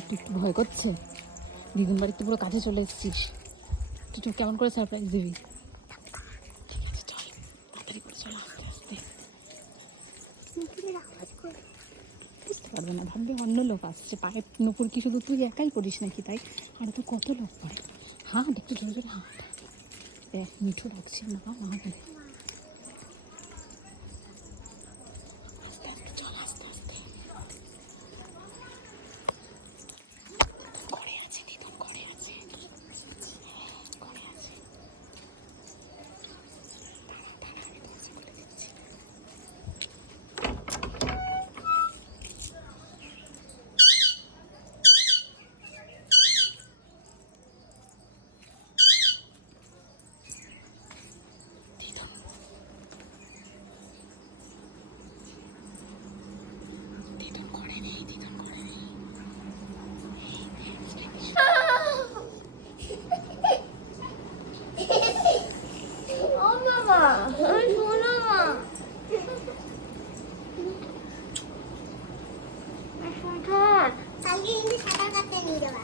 একটু একটু ভয় করছে। দিদিন বাড়িতে পুরো কাছে চলে এসেছিস, তুই কেমন করে সারপ্রাইজ দিবি? ঠিক আছে চল, তাড়াতাড়ি করে চল, আস্তে আস্তে। বুঝতে পারবে না, ভাববে অন্য লোক আসছে। পায়ের নুপুর কি শুধু তুই একাই পড়িস নাকি? তাই আর তো কত লোক পড়ে। হাঁট একটু জোরে জোরে হাঁট। দেখ মিঠু ডাকছে, না না বলে। আস্তে আস্তে চল, আস্তে আস্তে। ঘরে আছে দিদুন, ঘরে আছে, ঘরে আছে। দাঁড়া দাঁড়া, আমি দরজা খুলে দিচ্ছি। দিদুন দিদুন ঘরে নেই, দিদুন ঘরে নেই। ও মামা, ওই শোনো মা। কালকে কিন্তু সাঁতার কাটতে নিয়ে যাবা।